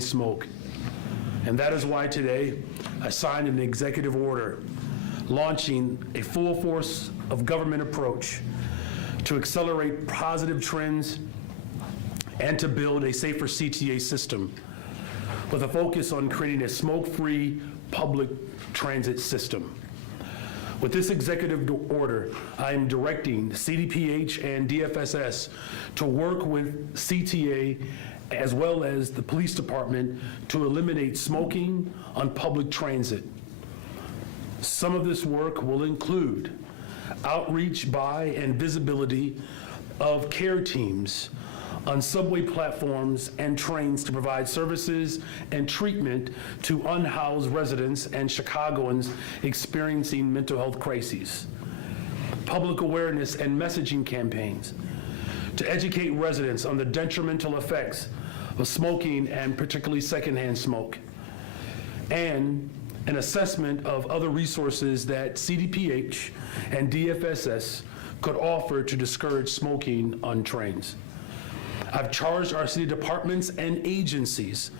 smoke. And that is why today I signed an executive order launching a full force of government approach to accelerate positive trends and to build a safer CTA system with a focus on creating a smoke-free public transit system. With this executive order, I am directing CDPH and DFSS to work with CTA as well as the police department to eliminate smoking on public transit. Some of this work will include outreach by and visibility of care teams on subway platforms and trains to provide services and treatment to unhoused residents and Chicagoans experiencing mental health crises. Public awareness and messaging campaigns to educate residents on the detrimental effects of smoking and particularly secondhand smoke, and an assessment of other resources that CDPH and DFSS could offer to discourage smoking on trains. I've charged our city departments and agencies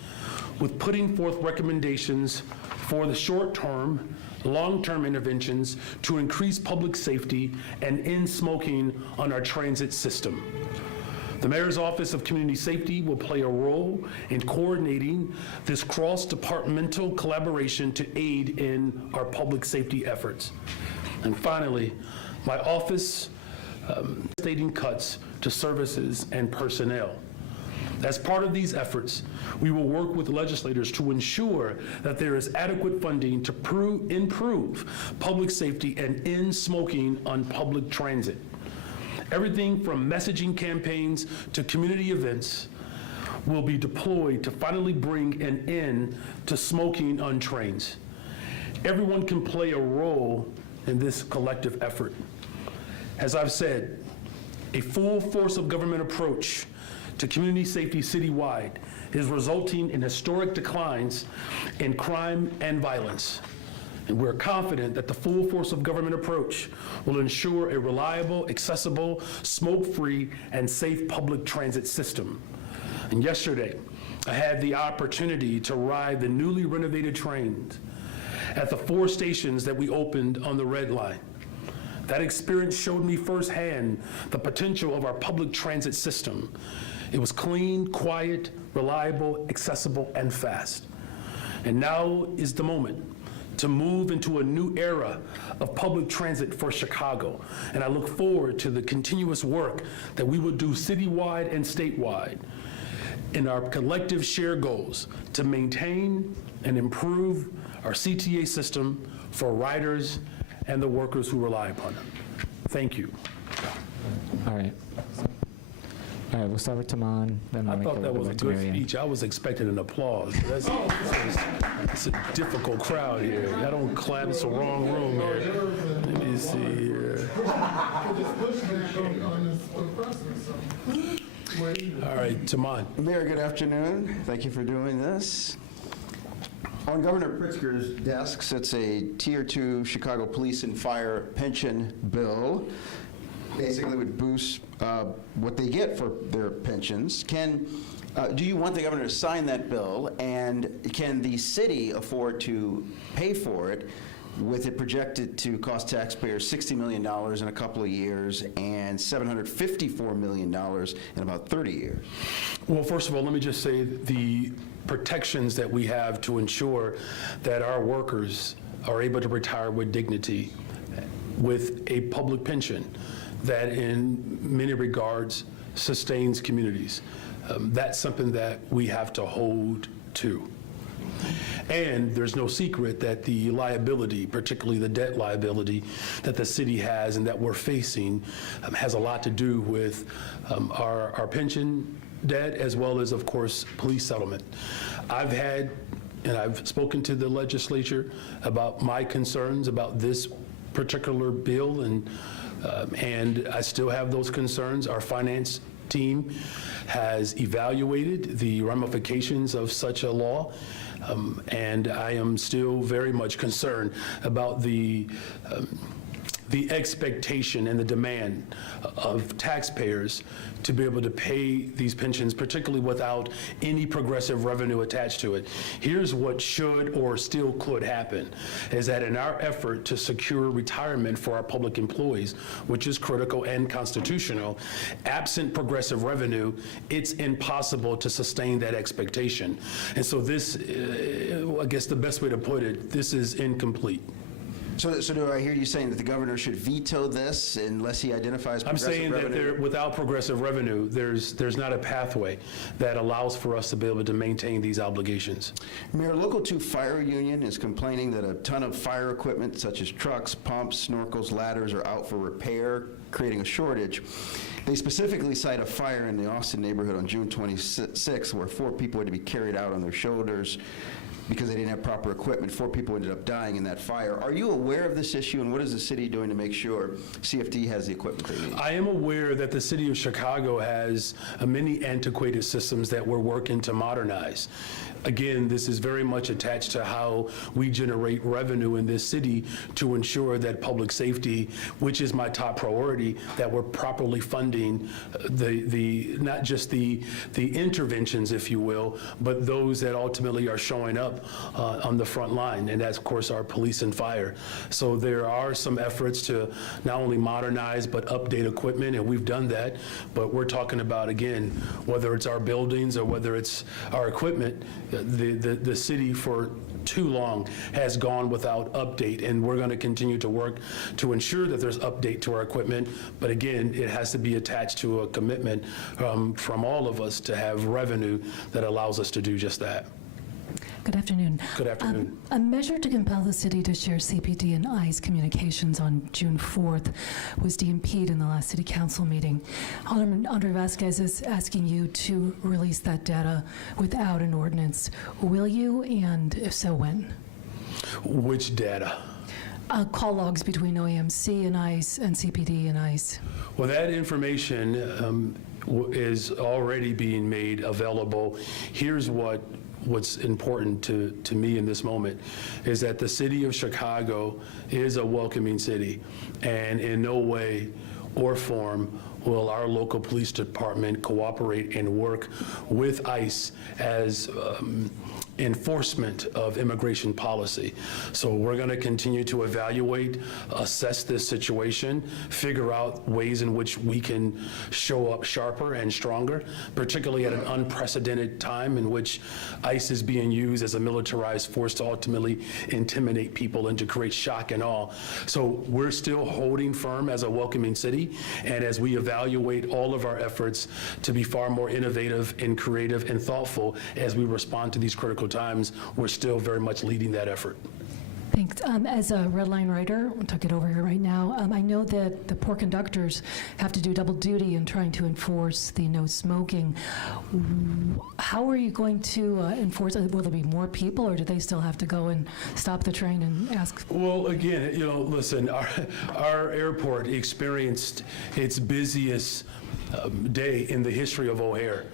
with putting forth recommendations for the short-term, long-term interventions to increase public safety and end smoking on our transit system. The Mayor's Office of Community Safety will play a role in coordinating this cross-departmental collaboration to aid in our public safety efforts. And finally, my office stating cuts to services and personnel. As part of these efforts, we will work with legislators to ensure that there is adequate funding to improve public safety and end smoking on public transit. Everything from messaging campaigns to community events will be deployed to finally bring an end to smoking on trains. Everyone can play a role in this collective effort. As I've said, a full force of government approach to community safety citywide is resulting in historic declines in crime and violence. And we're confident that the full force of government approach will ensure a reliable, accessible, smoke-free, and safe public transit system. And yesterday, I had the opportunity to ride the newly renovated trains at the 4 stations that we opened on the Red Line. That experience showed me firsthand the potential of our public transit system. It was clean, quiet, reliable, accessible, and fast. And now is the moment to move into a new era of public transit for Chicago. And I look forward to the continuous work that we will do citywide and statewide in our collective shared goals to maintain and improve our CTA system for riders and the workers who rely upon them. Thank you. All right. All right, we'll start with Taman, then I Monica, thought that we'll was go a to good Mary Ann. speech. I was expecting an applause. It's a difficult crowd here. I don't clap, it's the wrong room here. Let me see here. All right, Taman. Mayor, good afternoon. Thank you for doing this. On Governor Pritzker's desk sits a Tier 2 Chicago Police and Fire pension bill. Basically would boost what they get for their pensions. Do you want the governor to sign that bill, and can the city afford to pay for it with it projected to cost taxpayers $60 million in a couple of years and $754 million in about 30 years? Well, first of all, let me just say the protections that we have to ensure that our workers are able to retire with dignity with a public pension that in many regards sustains communities. That's something that we have to hold to. And there's no secret that the liability, particularly the debt liability that the city has and that we're facing, has a lot to do with our pension debt as well as, of course, police settlement. I've spoken to the legislature about my concerns about this particular bill, and I still have those concerns. Our finance team has evaluated the ramifications of such a law, and I am still very much concerned about the the expectation and the demand of taxpayers to be able to pay these pensions, particularly without any progressive revenue attached to it. Here's what should or still could happen, is that in our effort to secure retirement for our public employees, which is critical and constitutional, absent progressive revenue, it's impossible to sustain that expectation. And so this, I guess the best way to put it, this is incomplete. So do I hear you saying that the governor should veto this unless he identifies I'm progressive saying that revenue? without progressive revenue, there's not a pathway that allows for us to be able to maintain these obligations. Mayor, Local 2 Fire Union is complaining that a ton of fire equipment such as trucks, pumps, snorkels, ladders are out for repair, creating a shortage. They specifically cite a fire in the Austin neighborhood on June 26th where 4 people had to be carried out on their shoulders because they didn't have proper equipment. 4 people ended up dying in that fire. Are you aware of this issue, and what is the city doing to make sure CFD has the equipment they need? I am aware that the city of Chicago has many antiquated systems that we're working to modernize. Again, this is very much attached to how we generate revenue in this city to ensure that public safety, which is my top priority, that we're properly funding the not just the interventions, if you will, but those that ultimately are showing up on the front line, and that's, of course, our police and fire. So there are some efforts to not only modernize but update equipment, and we've done that, but we're talking about, again, whether it's our buildings or whether it's our equipment, the city for too long has gone without update, and we're going to continue to work to ensure that there's update to our equipment. But again, it has to be attached to a commitment from all of us to have revenue that allows us to do just that. Good afternoon. Good afternoon. A measure to compel the city to share CPD and ICE communications on June 4th was DMP'd in the last city council meeting. Alderman Andre Vasquez is asking you to release that data without an ordinance. Will you, and if so, when? Which data? Call logs between OAMC and ICE and CPD and ICE. Well, that information is already being made available. Here's what's important to me in this moment is that the city of Chicago is a welcoming city, and in no way or form will our local police department cooperate and work with ICE as enforcement of immigration policy. So we're going to continue to evaluate, assess this situation, figure out ways in which we can show up sharper and stronger, particularly at an unprecedented time in which ICE is being used as a militarized force to ultimately intimidate people and to create shock and awe. So we're still holding firm as a welcoming city, and as we evaluate all of our efforts to be far more innovative and creative and thoughtful as we respond to these critical times, we're still very much leading that effort. Thanks. As a red line writer, I'll tuck it over here right now. I know that the poor conductors have to do double duty in trying to enforce the no smoking. How are you going to enforce it? Will there be more people, or do they still have to go and stop the train and ask? Well, again, listen, our airport experienced its busiest day in the history of O'Hare.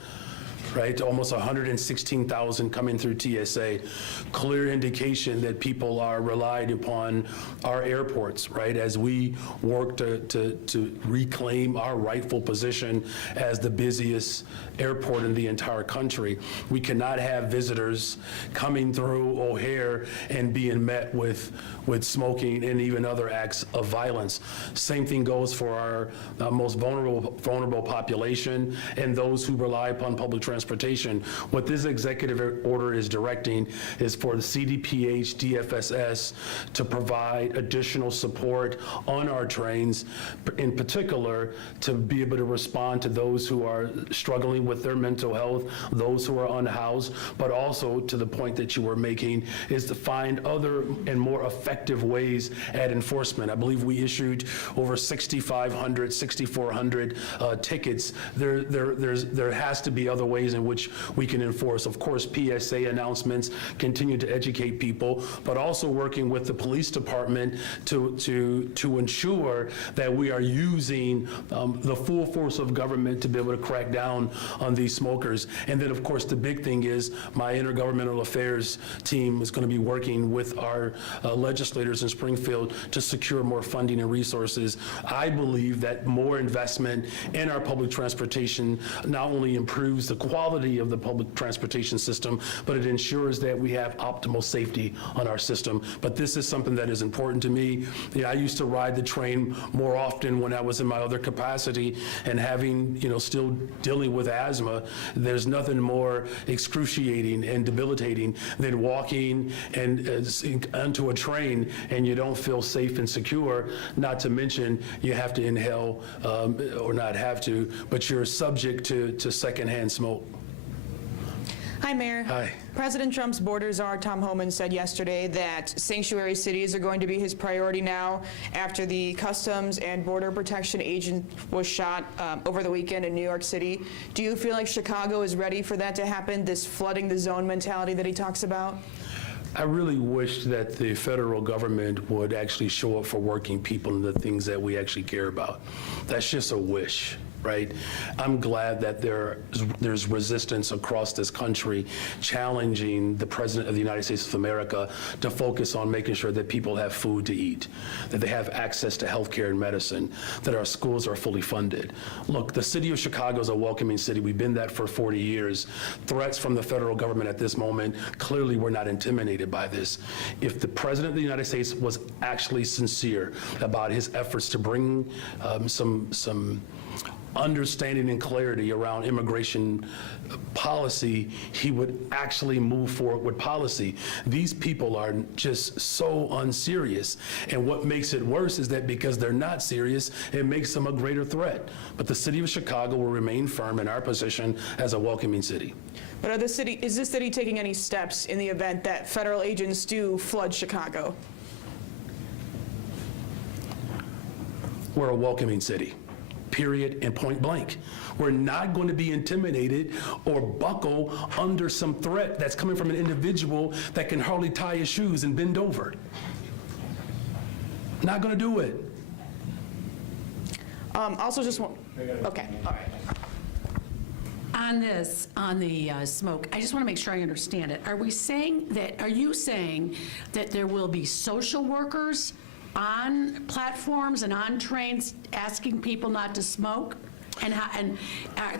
Right, almost 116,000 coming through TSA. Clear indication that people are relied upon our airports, right, as we work to reclaim our rightful position as the busiest airport in the entire country. We cannot have visitors coming through O'Hare and being met with smoking and even other acts of violence. Same thing goes for our most vulnerable population and those who rely upon public transportation. What this executive order is directing is for the CDPH, DFSS to provide additional support on our trains, in particular to be able to respond to those who are struggling with their mental health, those who are unhoused, but also to the point that you were making is to find other and more effective ways at enforcement. I believe we issued over 6,500, 6,400 tickets. There has to be other ways in which we can enforce. Of course, PSA announcements, continue to educate people, but also working with the police department to ensure that we are using the full force of government to be able to crack down on these smokers. And then, of course, the big thing is my intergovernmental affairs team is going to be working with our legislators in Springfield to secure more funding and resources. I believe that more investment in our public transportation not only improves the quality of the public transportation system, but it ensures that we have optimal safety on our system. But this is something that is important to me. I used to ride the train more often when I was in my other capacity, and having, still dealing with asthma, there's nothing more excruciating and debilitating than walking and onto a train and you don't feel safe and secure, not to mention you have to inhale, or not have to, but you're subject to secondhand smoke. Hi, Mayor. Hi. President Trump's border czar, Tom Homan, said yesterday that sanctuary cities are going to be his priority now after the Customs and Border Protection agent was shot over the weekend in New York City. Do you feel like Chicago is ready for that to happen, this flooding the zone mentality that he talks about? I really wish that the federal government would actually show up for working people and the things that we actually care about. That's just a wish, right? I'm glad that there's resistance across this country challenging the President of the United States of America to focus on making sure that people have food to eat, that they have access to health care and medicine, that our schools are fully funded. Look, the city of Chicago is a welcoming city. We've been that for 40 years. Threats from the federal government at this moment, clearly we're not intimidated by this. If the President of the United States was actually sincere about his efforts to bring some understanding and clarity around immigration policy, he would actually move forward with policy. These people are just so unserious. And what makes it worse is that because they're not serious, it makes them a greater threat. But the city of Chicago will remain firm in our position as a welcoming city. But is this city taking any steps in the event that federal agents do flood Chicago? We're a welcoming city. Period, and point blank. We're not going to be intimidated or buckle under some threat that's coming from an individual that can hardly tie his shoes and bend over. Not going to do it. Also just one, okay, all right. On the smoke, I just want to make sure I understand it. Are you saying that there will be social workers on platforms and on trains asking people not to smoke? And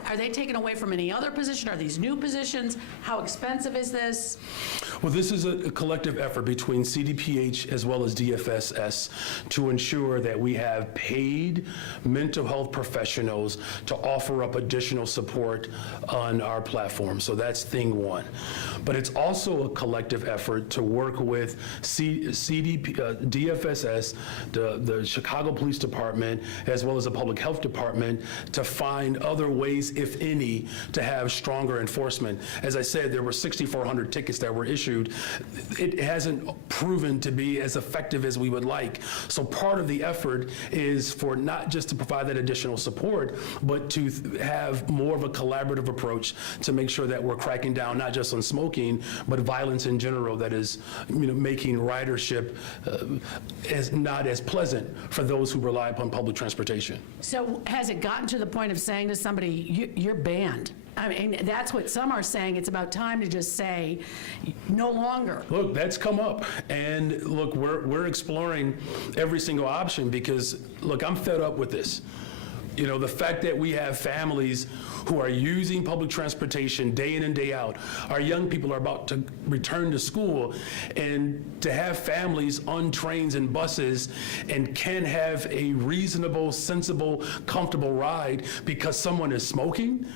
are they taken away from any other position? Are these new positions? How expensive is this? Well, this is a collective effort between CDPH as well as DFSS to ensure that we have paid mental health professionals to offer up additional support on our platform. So that's thing one. But it's also a collective effort to work with DFSS, the Chicago Police Department, as well as the Public Health Department, to find other ways, if any, to have stronger enforcement. As I said, there were 6,400 tickets that were issued. It hasn't proven to be as effective as we would like. So part of the effort is for not just to provide that additional support, but to have more of a collaborative approach to make sure that we're cracking down not just on smoking, but violence in general that is making ridership as not as pleasant for those who rely upon public transportation. So has it gotten to the point of saying to somebody, you're banned? I mean, that's what some are saying. It's about time to just say, no longer. Look, that's come up. And look, we're exploring every single option because, look, I'm fed up with this. The fact that we have families who are using public transportation day in and day out. Our young people are about to return to school, and to have families on trains and buses and can have a reasonable, sensible, comfortable ride because someone is smoking,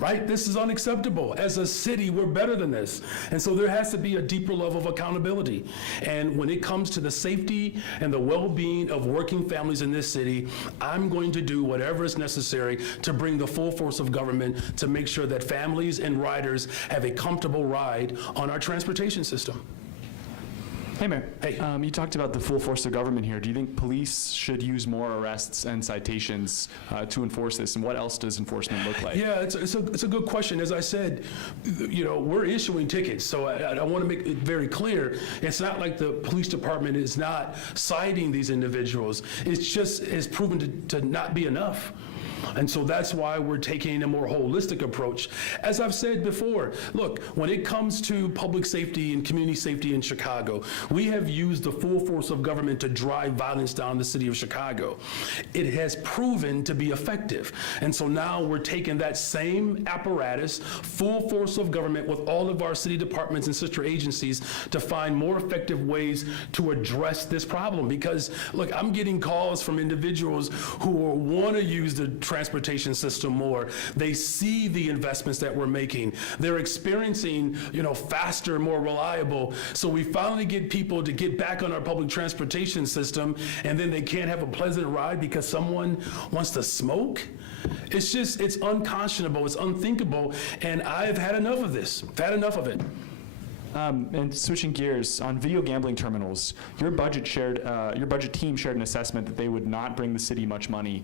right? This is unacceptable. As a city, we're better than this. And so there has to be a deeper level of accountability. And when it comes to the safety and the well-being of working families in this city, I'm going to do whatever is necessary to bring the full force of government to make sure that families and riders have a comfortable ride on our transportation system. Hey, Mayor. Hey. You talked about the full force of government here. Do you think police should use more arrests and citations to enforce this? And what else does enforcement look like? Yeah, it's a good question. As I said, we're issuing tickets, so I want to make it very clear. It's not like the police department is not citing these individuals. It's just proven to not be enough. And so that's why we're taking a more holistic approach. As I've said before, look, when it comes to public safety and community safety in Chicago, we have used the full force of government to drive violence down the city of Chicago. It has proven to be effective. And so now we're taking that same apparatus, full force of government with all of our city departments and sister agencies to find more effective ways to address this problem. Because, look, I'm getting calls from individuals who want to use the transportation system more. They see the investments that we're making. They're experiencing, faster, more reliable. So we finally get people to get back on our public transportation system, and then they can't have a pleasant ride because someone wants to smoke. It's unconscionable, it's unthinkable, and I've had enough of this. I've had enough of it. And switching gears, on video gambling terminals, your budget team shared an assessment that they would not bring the city much money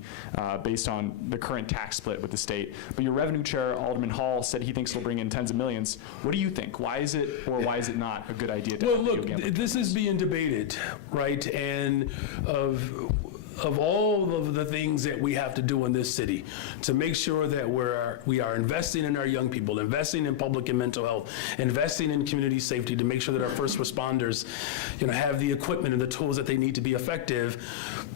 based on the current tax split with the state. But your revenue chair, Alderman Hall, said he thinks it'll bring in tens of millions. What do you think? Why is it or why is it not a good idea to have video gambling This is being debated, right? And of all of the things that we have to do in this city to make sure that we are investing in our young people, investing in public and mental health, investing in community safety to make sure that our first responders, have the equipment and the tools that they need to be effective,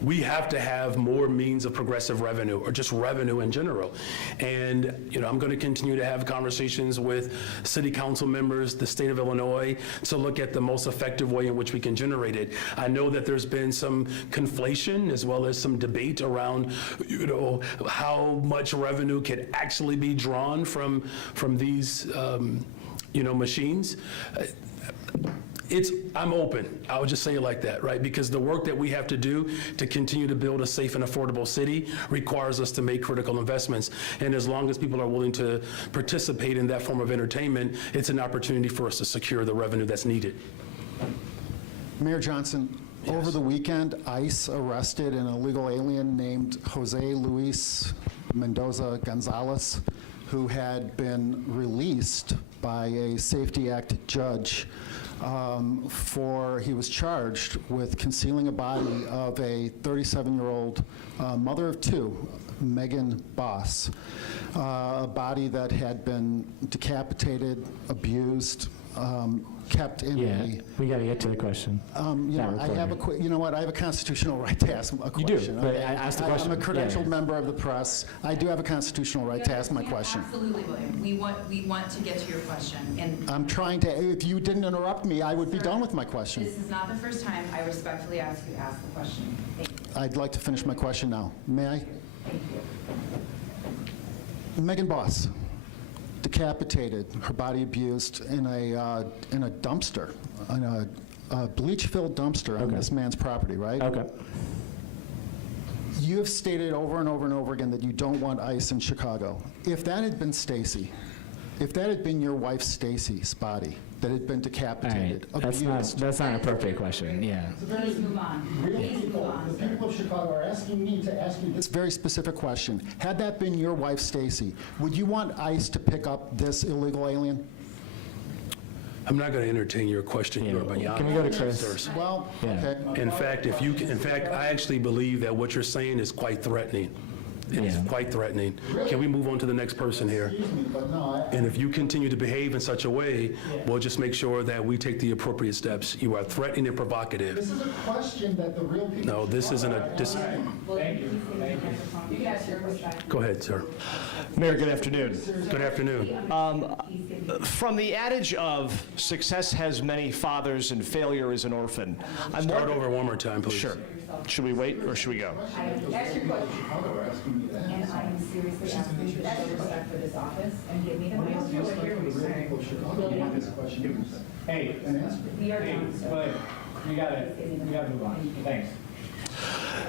we have to have more means of progressive revenue or just revenue in general. And, I'm going to continue to have conversations with city council members, the state of Illinois, to look at the most effective way in which we can generate it. I know that there's been some conflation as well as some debate around, how much revenue can actually be drawn from these, machines. I'm open. I would just say it like that, right? Because the work that we have to do to continue to build a safe and affordable city requires us to make critical investments. And as long as people are willing to participate in that form of entertainment, it's an opportunity for us to secure the revenue that's needed. Mayor Johnson, over the weekend, ICE arrested an illegal alien named Jose Luis Mendoza Gonzalez, who had been released by a Safety Act judge he was charged with concealing a body of a 37-year-old mother of two, Megan Boss, a body that had been decapitated, abused, kept in we got to get to the question. I have I have a constitutional right to ask a question. You do, but I asked the question. I'm a credentialed member of the press. I do have a constitutional right to ask my question. Absolutely, William. We want to get to your question. And I'm trying to, if you didn't interrupt me, I would be done with my question. this is not the first time I respectfully ask you to ask the question. Thank you. I'd like to finish my question now. May I? Thank you. Megan Boss, decapitated, her body abused in a dumpster, in a bleach-filled dumpster on this man's property, right? Okay. You have stated over and over and over again that you don't want ICE in Chicago. If that had been Stacy, if that had been your wife Stacy's body that had been All decapitated, right. That's abused. not an appropriate question. Yeah. Please move on. Please move on, The people of Chicago are asking me to ask you this very specific question. Had that been your wife Stacy, would you want ICE to pick up this illegal alien? I'm not going to entertain your question, Your Honor. Can we go to Chris? Well, Yeah. okay. In fact, I actually believe that what you're saying is quite threatening. It's quite threatening. Can we move on to the next person here? Excuse me, but no, And if you continue to behave in such a way, we'll just make sure that we take the appropriate steps. You are threatening and provocative. this is a question that the real people... No, this isn't a, go ahead, sir. Mayor, good afternoon. Good afternoon. From the adage of success has many fathers and failure is an orphan. Start over one more time, please. Sure. Should we wait or should we go? and I am seriously asking you to show respect for this office and give me the mic to hear what you're saying. Hey, We are done, sir. William, you gotta move on. Thanks.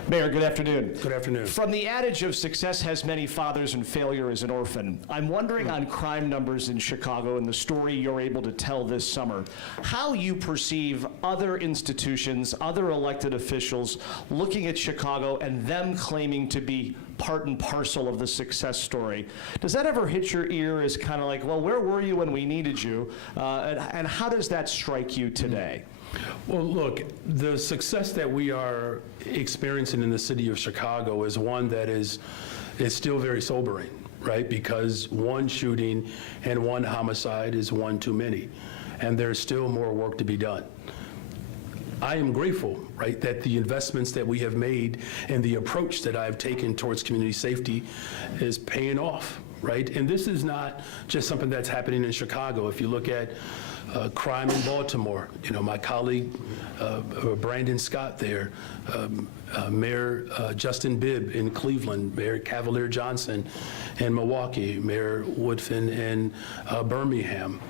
Mayor, good afternoon. Good afternoon. From the adage of success has many fathers and failure is an orphan, I'm wondering on crime numbers in Chicago and the story you're able to tell this summer, how you perceive other institutions, other elected officials looking at Chicago and them claiming to be part and parcel of the success story. Does that ever hit your ear as kind of like, well, where were you when we needed you? And how does that strike you today? Well, look, the success that we are experiencing in the city of Chicago is one that is it's still very sobering, right? Because one shooting and one homicide is one too many, and there's still more work to be done. I am grateful, right, that the investments that we have made and the approach that I've taken towards community safety is paying off, right? And this is not just something that's happening in Chicago. If you look at crime in Baltimore, my colleague Brandon Scott there, Mayor Justin Bibb in Cleveland, Mayor Cavalier Johnson in Milwaukee, Mayor Woodfin in Birmingham.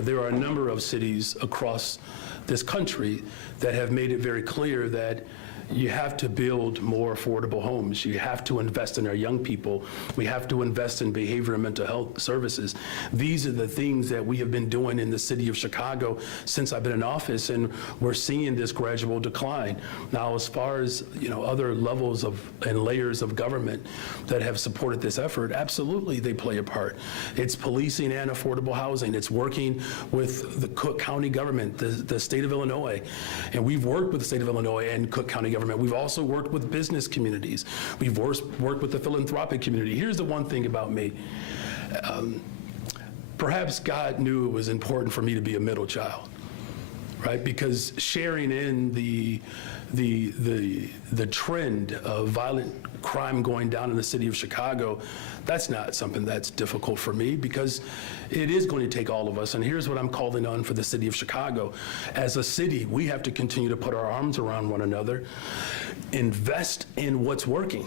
There are a number of cities across this country that have made it very clear that you have to build more affordable homes. You have to invest in our young people. We have to invest in behavior and mental health services. These are the things that we have been doing in the city of Chicago since I've been in office, and we're seeing this gradual decline. Now, as far as other levels of and layers of government that have supported this effort, absolutely they play a part. It's policing and affordable housing. It's working with the Cook County government, the state of Illinois, and we've worked with the state of Illinois and Cook County government. We've also worked with business communities. We've worked with the philanthropic community. Here's the one thing about me. Perhaps God knew it was important for me to be a middle child, right? Because sharing in the trend of violent crime going down in the city of Chicago, that's not something that's difficult for me, because it is going to take all of us. And here's what I'm calling on for the city of Chicago. As a city, we have to continue to put our arms around one another, invest in what's working.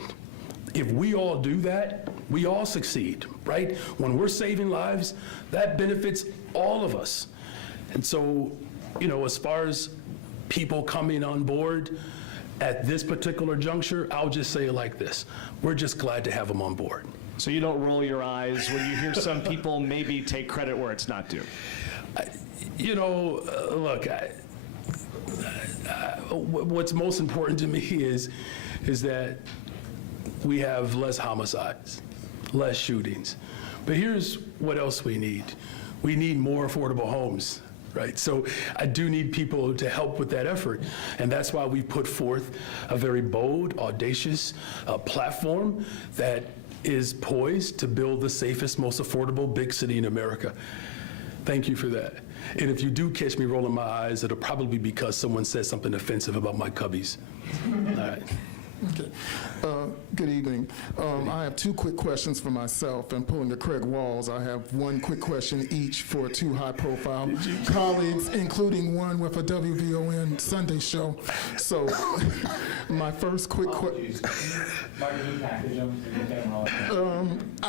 If we all do that, we all succeed, right? When we're saving lives, that benefits all of us. And so, as far as people coming on board at this particular juncture, I'll just say it like this. We're just glad to have them on board. So you don't roll your eyes when you hear some people maybe take credit where it's not due? Look, what's most important to me is that we have less homicides, less shootings. But here's what else we need. We need more affordable homes. Right? So I do need people to help with that effort. And that's why we put forth a very bold, audacious platform that is poised to build the safest, most affordable big city in America. Thank you for that. And if you do catch me rolling my eyes, it'll probably be because someone said something offensive about my cubbies. All right. Okay. Good evening. I have two quick questions for myself, and pulling the Craig Walls, I have one quick question each for two high-profile colleagues, including one with a WVON Sunday show. So my first quick question.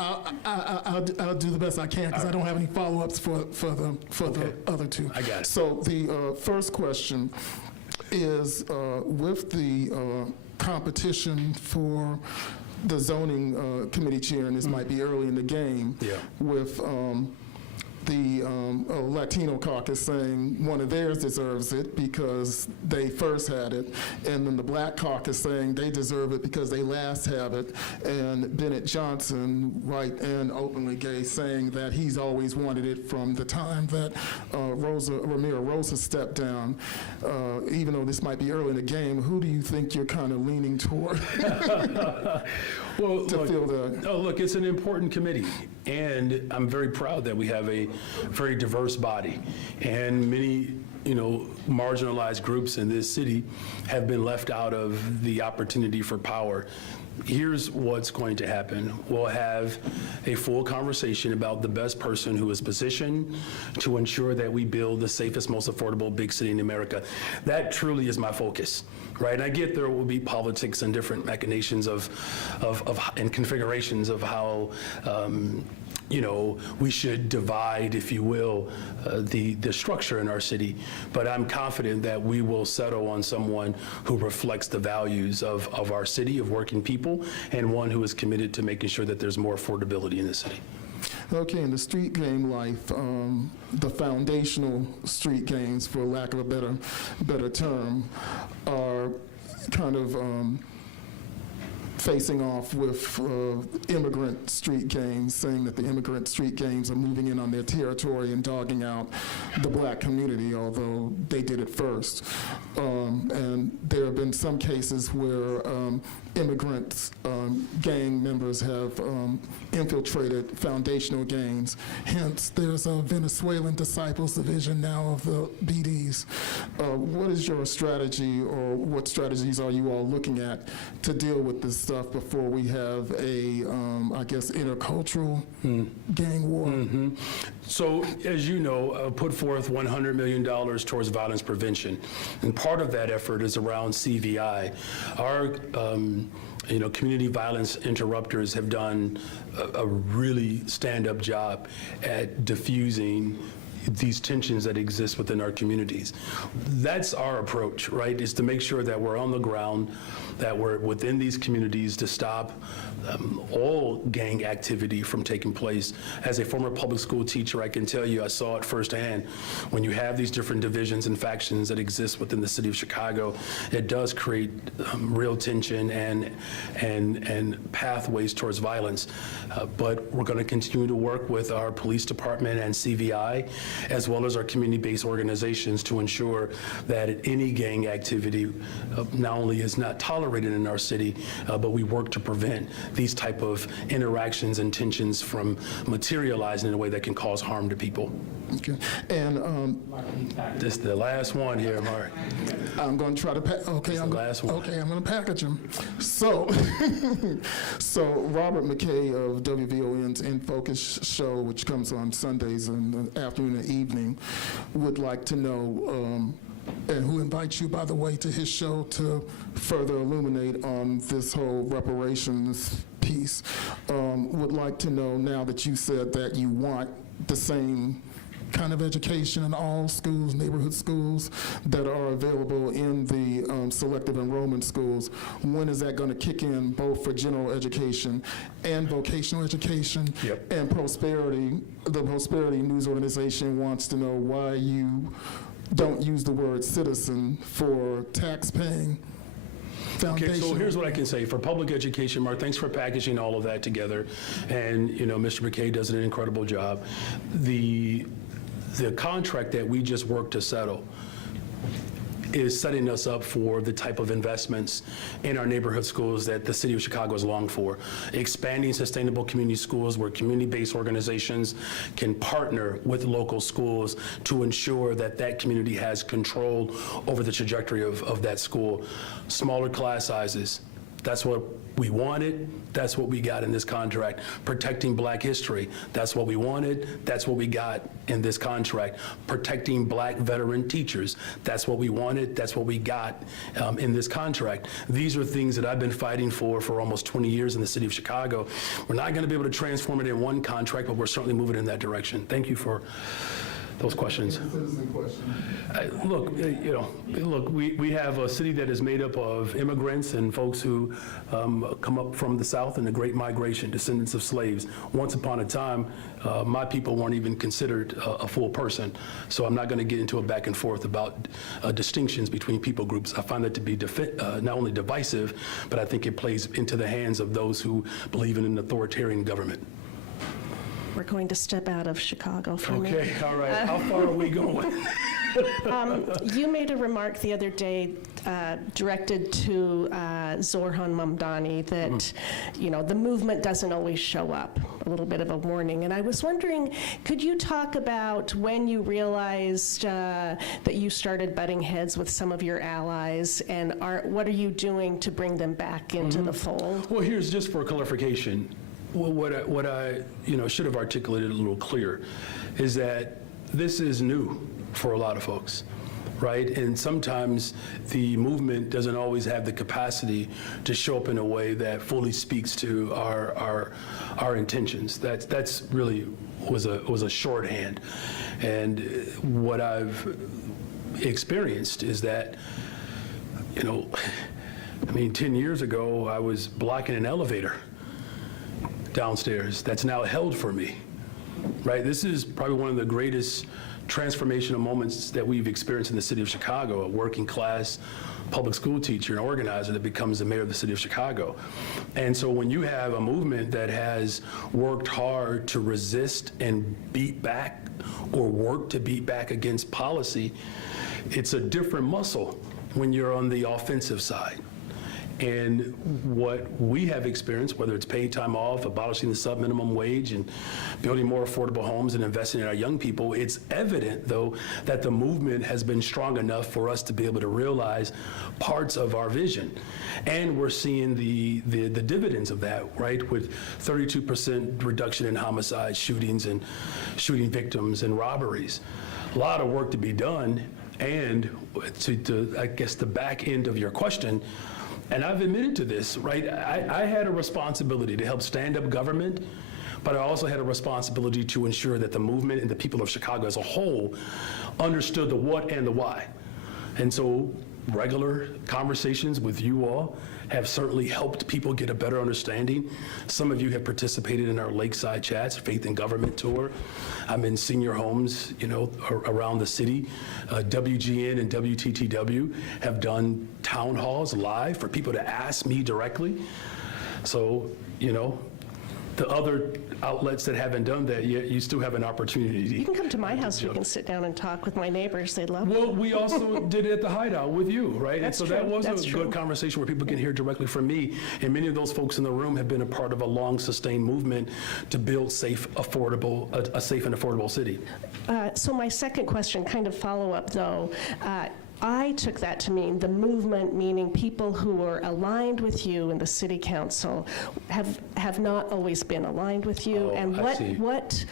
I'll do the best I can, because I don't have any follow-ups for the other two. I got it. So the first question is with the competition for the zoning committee chair, and this might be early in the game, with the Latino caucus saying one of theirs deserves it because they first had it, and then the Black caucus saying they deserve it because they last have it, and Bennett Johnson, white and openly gay, saying that he's always wanted it from the time that Ramiro Rosa stepped down. Even though this might be early in the game, who do you think you're kind of leaning toward? Well, look, it's an important committee, and I'm very proud that we have a very diverse body, and many marginalized groups in this city have been left out of the opportunity for power. Here's what's going to happen. We'll have a full conversation about the best person who is positioned to ensure that we build the safest, most affordable big city in America. That truly is my focus, right? And I get there will be politics and different machinations and configurations of how we should divide, if you will, the structure in our city. But I'm confident that we will settle on someone who reflects the values of our city, of working people, and one who is committed to making sure that there's more affordability in the city. Okay, in the street game life, the foundational street games, for lack of a better term, are kind of facing off with immigrant street gangs, saying that the immigrant street gangs are moving in on their territory and dogging out the Black community, although they did it first. And there have been some cases where immigrants, gang members have infiltrated foundational gangs. Hence, there's a Venezuelan Disciples Division now of the BDs. What is your strategy, or what strategies are you all looking at to deal with this stuff before we have a, I guess, intercultural gang war? So, as you know, put forth $100 million towards violence prevention. And part of that effort is around CVI. Our community violence interrupters have done a really stand-up job at diffusing these tensions that exist within our communities. That's our approach, right, is to make sure that we're on the ground, that we're within these communities to stop all gang activity from taking place. As a former public school teacher, I can tell you, I saw it firsthand. When you have these different divisions and factions that exist within the city of Chicago, it does create real tension and pathways towards violence. But we're going to continue to work with our police department and CVI, as well as our community-based organizations, to ensure that any gang activity not only is not tolerated in our city, but we work to prevent these type of interactions and tensions from materializing in a way that can cause harm to people. Okay. And This is the last one here, Mark. I'm going to try to okay. I'm last one. Okay, I'm going to package them. So, so Robert McKay of WVON's In Focus show, which comes on Sundays in the afternoon and evening, would like to know, and who invites you, by the way, to his show to further illuminate on this whole reparations piece, would like to know, now that you said that you want the same kind of education in all schools, neighborhood schools that are available in the selective enrollment schools, when is that going to kick in, both for general education and vocational education? Yep. And Prosperity, the Prosperity News Organization wants to know why you don't use the word citizen for tax-paying foundation. Okay, so here's what I can say. For public education, Mark, thanks for packaging all of that together. And, Mr. McKay does an incredible job. The contract that we just worked to settle is setting us up for the type of investments in our neighborhood schools that the city of Chicago has longed for. Expanding sustainable community schools where community-based organizations can partner with local schools to ensure that that community has control over the trajectory of that school. Smaller class sizes. That's what we wanted. That's what we got in this contract. Protecting Black history. That's what we wanted. That's what we got in this contract. Protecting Black veteran teachers. That's what we wanted. That's what we got in this contract. These are things that I've been fighting for almost 20 years in the city of Chicago. We're not going to be able to transform it in one contract, but we're certainly moving in that direction. Thank you for those questions. Look, we have a city that is made up of immigrants and folks who come up from the South in the Great Migration, descendants of slaves. Once upon a time, my people weren't even considered a full person. So I'm not going to get into a back and forth about distinctions between people groups. I find that to be not only divisive, but I think it plays into the hands of those who believe in an authoritarian government. We're going to step out of Chicago for a minute. Okay, all right. How far are we going? You made a remark the other day directed to Zorhan Mamdani that, the movement doesn't always show up, a little bit of a warning. And I was wondering, could you talk about when you realized that you started butting heads with some of your allies, and what are you doing to bring them back into the fold? Well, here's just for clarification. Well, what I should have articulated a little clearer is that this is new for a lot of folks, right? And sometimes the movement doesn't always have the capacity to show up in a way that fully speaks to our intentions. That's really was a shorthand. And what I've experienced is that 10 years ago I was blocking an elevator downstairs that's now held for me, right? This is probably one of the greatest transformational moments that we've experienced in the city of Chicago, a working class public school teacher and organizer that becomes the mayor of the city of Chicago. And so when you have a movement that has worked hard to resist and beat back or work to beat back against policy, it's a different muscle when you're on the offensive side. And what we have experienced, whether it's paid time off, abolishing the sub-minimum wage, and building more affordable homes and investing in our young people, it's evident, though, that the movement has been strong enough for us to be able to realize parts of our vision. And we're seeing the dividends of that, right, with 32% reduction in homicide, shootings, and shooting victims and robberies. A lot of work to be done. And to I guess, the back end of your question, and I've admitted to this, right? I had a responsibility to help stand up government, but I also had a responsibility to ensure that the movement and the people of Chicago as a whole understood the what and the why. And so regular conversations with you all have certainly helped people get a better understanding. Some of you have participated in our Lakeside Chats, Faith in Government Tour. I'm in senior homes, around the city. WGN and WTTW have done town halls live for people to ask me directly. So, the other outlets that haven't done that yet, you still have an opportunity. You can come to my house, we can sit down and talk with my neighbors, they'd love it. Well, we also did it at the Hideout with you, right? That's and so that true. was That's a true. good conversation where people can hear directly from me. And many of those folks in the room have been a part of a long sustained movement to build a safe and affordable city. So my second question, kind of follow-up though, I took that to mean the movement, meaning people who are aligned with you in the city council have not always been aligned with you. Oh, and I see. what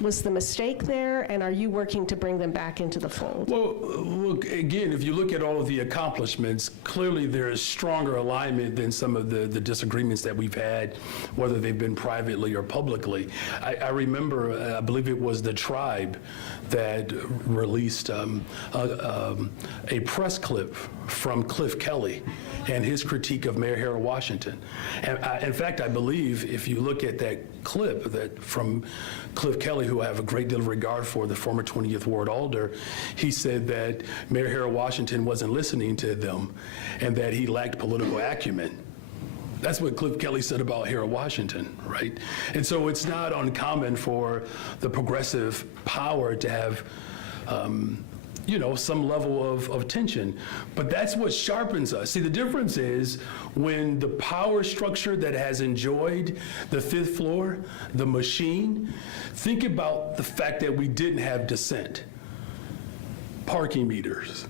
was the mistake there, and are you working to bring them back into the fold? Well, look, again, if you look at all of the accomplishments, clearly there is stronger alignment than some of the disagreements that we've had, whether they've been privately or publicly. I remember, I believe it was the Tribe that released a press clip from Cliff Kelly and his critique of Mayor Harold Washington. And in fact, I believe if you look at that clip that from Cliff Kelly, who I have a great deal of regard for, the former 20th Ward Alder, he said that Mayor Harold Washington wasn't listening to them and that he lacked political acumen. That's what Cliff Kelly said about Harold Washington, right? And so it's not uncommon for the progressive power to have some level of tension. But that's what sharpens us. See, the difference is when the power structure that has enjoyed the fifth floor, the machine, think about the fact that we didn't have dissent. Parking meters,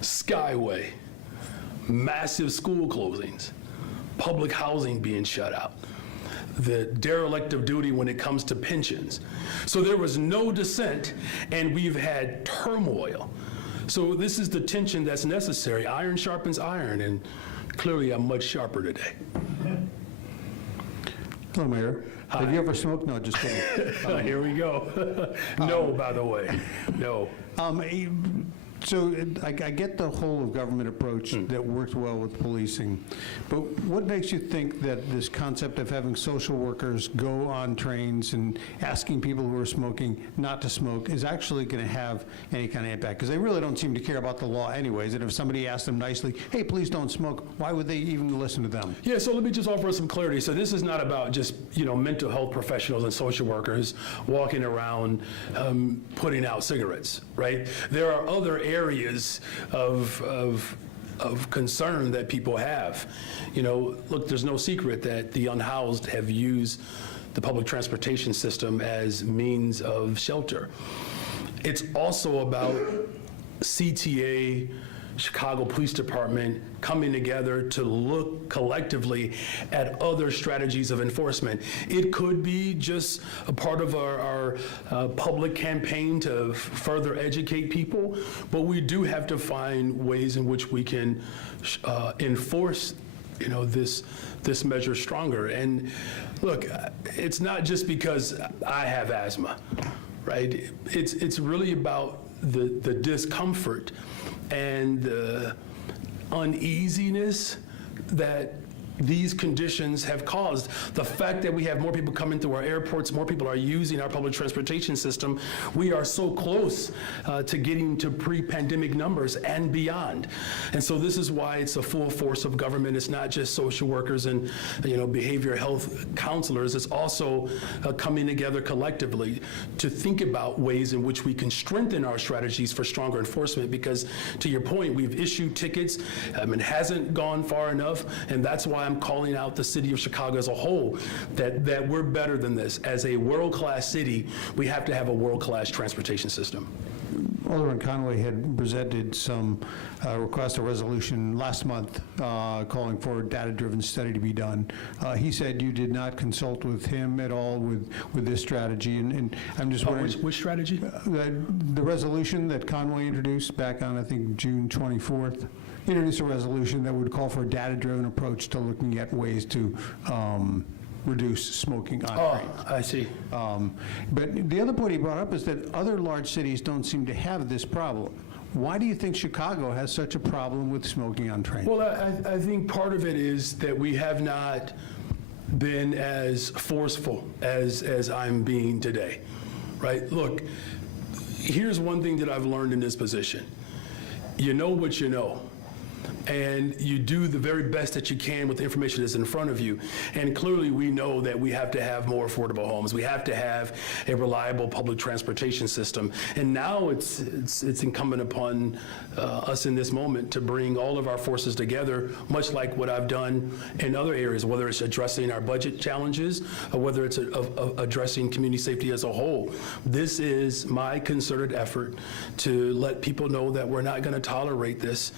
Skyway, massive school closings, public housing being shut out, the derelict of duty when it comes to pensions. So there was no dissent, and we've had turmoil. So this is the tension that's necessary. Iron sharpens iron, and clearly I'm much sharper today. Hello, Mayor. Hi. Have you ever smoked? No, just kidding. Here we go. No, by the way, no. So I get the whole of government approach that works well with policing, but what makes you think that this concept of having social workers go on trains and asking people who are smoking not to smoke is actually going to have any kind of impact? Because they really don't seem to care about the law anyways, and if somebody asks them nicely, hey, please don't smoke, why would they even listen to them? Yeah, so let me just offer some clarity. So this is not about just, mental health professionals and social workers walking around putting out cigarettes, right? There are other areas of concern that people have. Look, there's no secret that the unhoused have used the public transportation system as means of shelter. It's also about CTA, Chicago Police Department coming together to look collectively at other strategies of enforcement. It could be just a part of our public campaign to further educate people, but we do have to find ways in which we can enforce this measure stronger. And look, it's not just because I have asthma, right? It's really about the discomfort and the uneasiness that these conditions have caused. The fact that we have more people coming through our airports, more people are using our public transportation system, we are so close to getting to pre-pandemic numbers and beyond. And so this is why it's a full force of government. It's not just social workers and behavioral health counselors. It's also coming together collectively to think about ways in which we can strengthen our strategies for stronger enforcement, because to your point, we've issued tickets. It hasn't gone far enough, and that's why I'm calling out the city of Chicago as a whole, that we're better than this. As a world-class city, we have to have a world-class transportation system. Alderman Conway had presented some request a resolution last month calling for a data-driven study to be done. He said you did not consult with him at all with this strategy, and I'm just wondering. Which strategy? The resolution that Conway introduced back on, I think, June 24th. He introduced a resolution that would call for a data-driven approach to looking at ways to reduce smoking on trains. I see. But the other point he brought up is that other large cities don't seem to have this problem. Why do you think Chicago has such a problem with smoking on trains? Well, I think part of it is that we have not been as forceful as I'm being today, right? Look, here's one thing that I've learned in this position. You know what you know, and you do the very best that you can with the information that's in front of you. And clearly we know that we have to have more affordable homes. We have to have a reliable public transportation system. And now it's incumbent upon us in this moment to bring all of our forces together, much like what I've done in other areas, whether it's addressing our budget challenges or whether it's addressing community safety as a whole. This is my concerted effort to let people know that we're not going to tolerate this.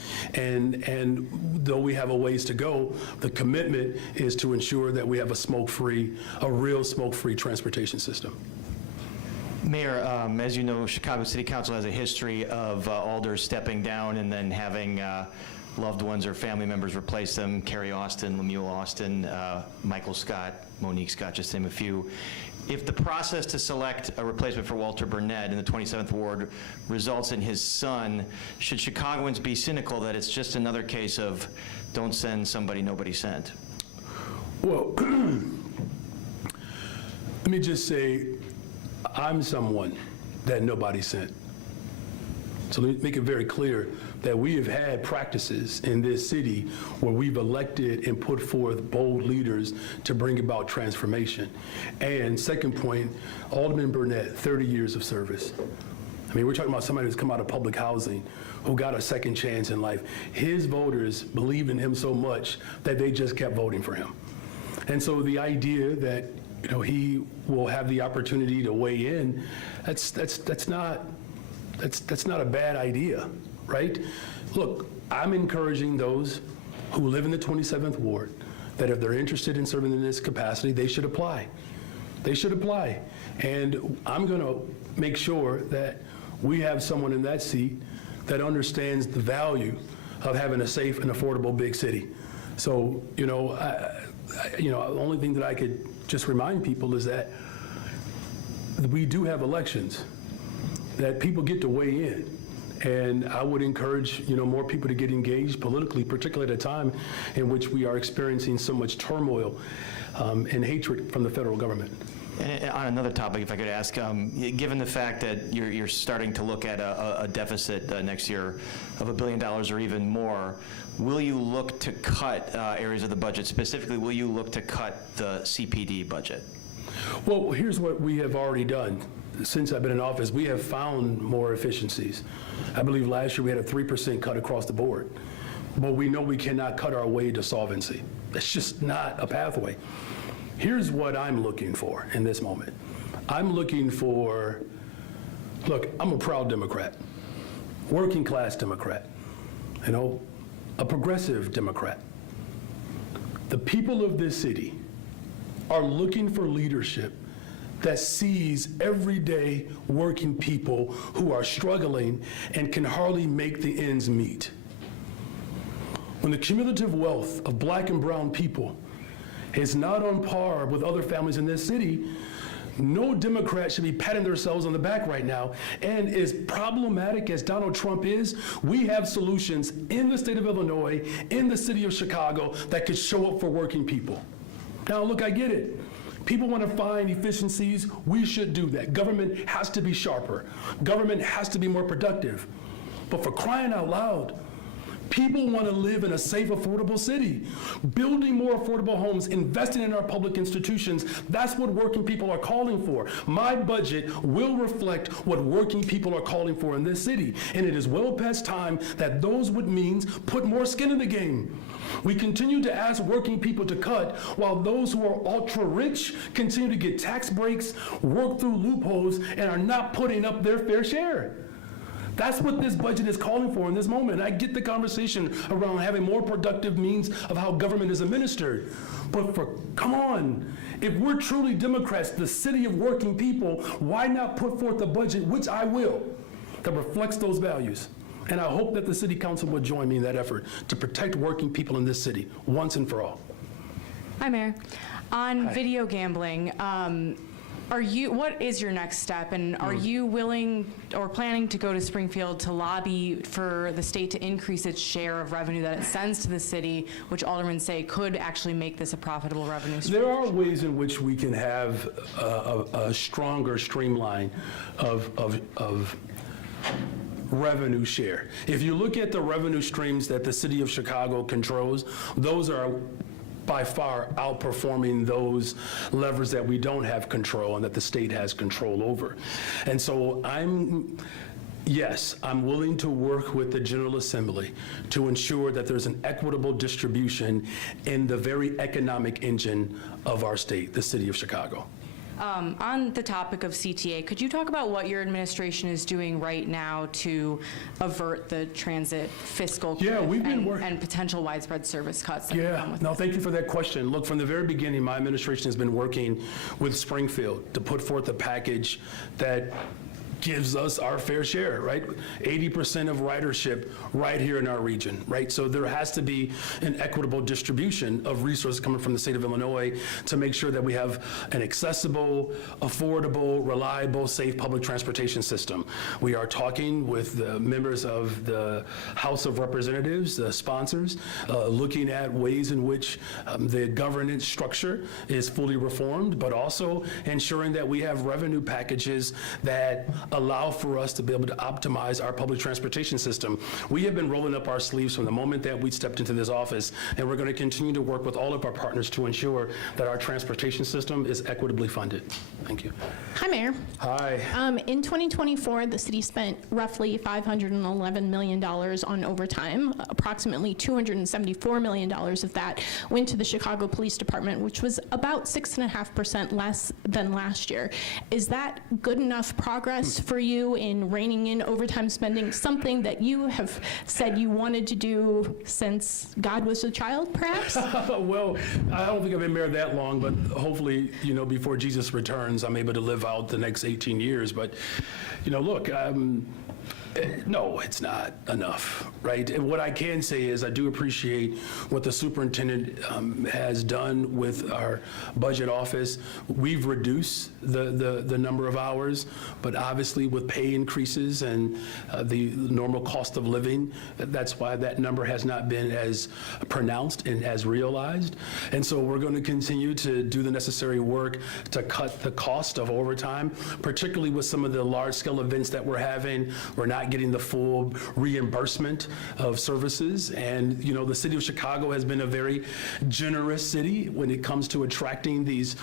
And though we have a ways to go, the commitment is to ensure that we have a real smoke-free transportation system. Mayor, as you know, Chicago City Council has a history of alders stepping down and then having loved ones or family members replace them. Carrie Austin, Lemuel Austin, Michael Scott, Monique Scott, just to name a few. If the process to select a replacement for Walter Burnett in the 27th Ward results in his son, should Chicagoans be cynical that it's just another case of don't send somebody nobody sent? Well, let me just say, I'm someone that nobody sent. So let me make it very clear that we have had practices in this city where we've elected and put forth bold leaders to bring about transformation. And second point, Alderman Burnett, 30 years of service. I mean, we're talking about somebody who's come out of public housing, who got a second chance in life. His voters believed in him so much that they just kept voting for him. And so the idea that he will have the opportunity to weigh in, that's not a bad idea, right? Look, I'm encouraging those who live in the 27th Ward that if they're interested in serving in this capacity, they should apply. They should apply. And I'm going to make sure that we have someone in that seat that understands the value of having a safe and affordable big city. So, the only thing that I could just remind people is that we do have elections, that people get to weigh in. And I would encourage, more people to get engaged politically, particularly at a time in which we are experiencing so much turmoil and hatred from the federal government. And on another topic, if I could ask, given the fact that you're starting to look at a deficit next year of $1 billion or even more, will you look to cut areas of the budget? Specifically, will you look to cut the CPD budget? Well, here's what we have already done. Since I've been in office, we have found more efficiencies. I believe last year we had a 3% cut across the board. But we know we cannot cut our way to solvency. That's just not a pathway. Here's what I'm looking for in this moment. I'm looking for, look, I'm a proud Democrat, working class Democrat, a progressive Democrat. The people of this city are looking for leadership that sees everyday working people who are struggling and can hardly make the ends meet. When the cumulative wealth of Black and brown people is not on par with other families in this city, No Democrat should be patting themselves on the back right now. And as problematic as Donald Trump is, we have solutions in the state of Illinois, in the city of Chicago, that could show up for working people. Now, look, I get it. People want to find efficiencies. We should do that. Government has to be sharper. Government has to be more productive. But for crying out loud, people want to live in a safe, affordable city. Building more affordable homes, investing in our public institutions, that's what working people are calling for. My budget will reflect what working people are calling for in this city. And it is well past time that those would means put more skin in the game. We continue to ask working people to cut while those who are ultra-rich continue to get tax breaks, work through loopholes, and are not putting up their fair share. That's what this budget is calling for in this moment. I get the conversation around having more productive means of how government is administered. But come on, if we're truly Democrats, the city of working people, why not put forth a budget, which I will, that reflects those values? And I hope that the city council will join me in that effort to protect working people in this city once and for all. Hi, Mayor. On video gambling, what is your next step, and are you willing or planning to go to Springfield to lobby for the state to increase its share of revenue that it sends to the city, which aldermen say could actually make this a profitable revenue stream? There are ways in which we can have a stronger streamline of revenue share. If you look at the revenue streams that the city of Chicago controls, those are by far outperforming those levers that we don't have control and that the state has control over. And so yes, I'm willing to work with the General Assembly to ensure that there's an equitable distribution in the very economic engine of our state, the city of Chicago. On the topic of CTA, could you talk about what your administration is doing right now to avert the transit fiscal cliff and potential widespread service cuts that would come with no, thank you for that question. Look, from the very beginning, my administration has been working with Springfield to put forth a package that gives us our fair share, right? 80% of ridership right here in our region, right? So there has to be an equitable distribution of resources coming from the state of Illinois to make sure that we have an accessible, affordable, reliable, safe public transportation system. We are talking with the members of the House of Representatives, the sponsors, looking at ways in which the governance structure is fully reformed, but also ensuring that we have revenue packages that allow for us to be able to optimize our public transportation system. We have been rolling up our sleeves from the moment that we stepped into this office, and we're going to continue to work with all of our partners to ensure that our transportation system is equitably funded. Thank you. Hi, Mayor. Hi. In 2024, the city spent roughly $511 million on overtime. Approximately $274 million of that went to the Chicago Police Department, which was about 6.5% less than last year. Is that good enough progress for you in reining in overtime spending, something that you have said you wanted to do since God was a child, perhaps? Well, I don't think I've been mayor that long, but hopefully, before Jesus returns, I'm able to live out the next 18 years. But, look, no, it's not enough, right? And what I can say is I do appreciate what the superintendent has done with our budget office. We've reduced the number of hours, but obviously with pay increases and the normal cost of living, that's why that number has not been as pronounced and as realized. And so we're going to continue to do the necessary work to cut the cost of overtime, particularly with some of the large-scale events that we're having. We're not getting the full reimbursement of services. And, the city of Chicago has been a very generous city when it comes to attracting these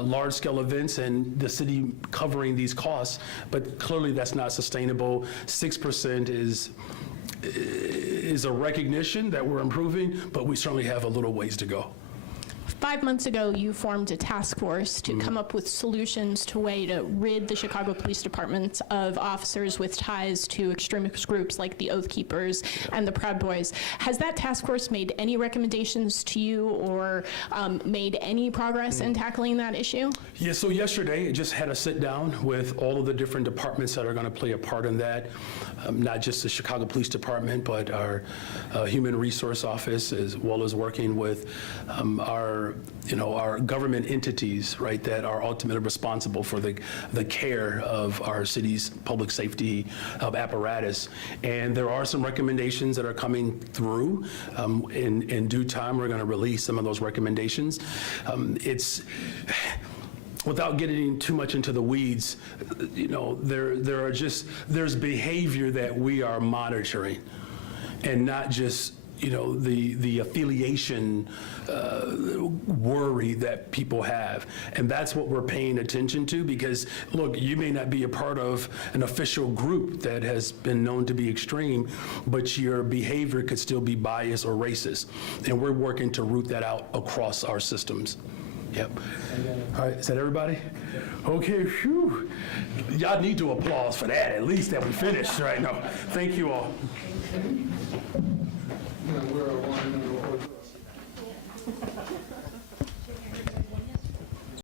large-scale events and the city covering these costs. But clearly that's not sustainable. 6% is a recognition that we're improving, but we certainly have a little ways to go. 5 months ago, you formed a task force to come up with solutions to way to rid the Chicago Police Department of officers with ties to extremist groups like the Oath Keepers and the Proud Boys. Has that task force made any recommendations to you or made any progress in tackling that issue? Yeah, so yesterday, I just had a sit down with all of the different departments that are going to play a part in that, not just the Chicago Police Department, but our Human Resource Office, as well as working with our are, our government entities, right, that are ultimately responsible for the care of our city's public safety apparatus. And there are some recommendations that are coming through. In due time, we're going to release some of those recommendations. Without getting too much into the weeds, there's behavior that we are monitoring, and not just the affiliation worry that people have. And that's what we're paying attention to, because look, you may not be a part of an official group that has been known to be extreme, but your behavior could still be biased or racist. And we're working to root that out across our systems. Yep. All right, is that everybody? Okay, phew. Y'all need to applause for that, at least that we finished right now. Thank you all. You know, we're